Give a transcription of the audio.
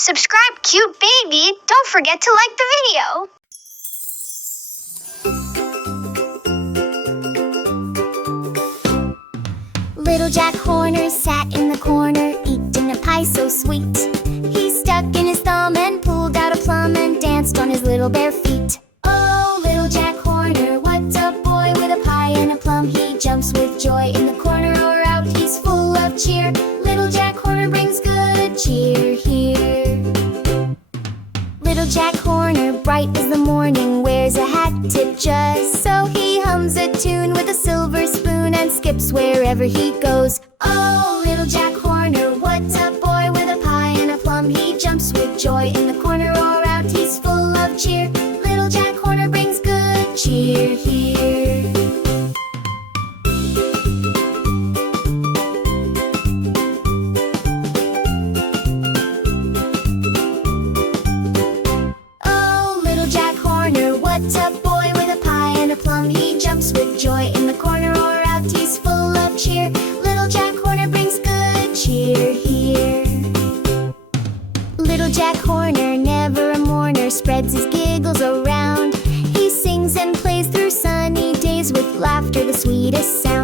Subscribe, cute baby. Don't forget to like the video. Little Jack Horner sat in the corner, eating a pie so sweet. He stuck in his thumb and pulled out a plum and danced on his little bare feet. Oh, little Jack Horner, what a boy with a pie and a plum. He jumps with joy in the corner or out, he's full of cheer. Little Jack Horner brings good cheer here. Little Jack Horner, bright as the morning, wears a hat tipped just so. He hums a tune with a silver spoon and skips wherever he goes. Oh, little Jack Horner, what a boy with a pie and a plum. He jumps with joy in the corner or out, he's full of cheer. Little Jack Horner brings good cheer here. Oh, little Jack Horner, what a boy with a pie and a plum. He jumps with joy in the corner or out, he's full of cheer. Little Jack Horner brings good cheer here. Little Jack Horner, never a mourner, spreads his giggles around. He sings and plays through sunny days with laughter the sweetest sound.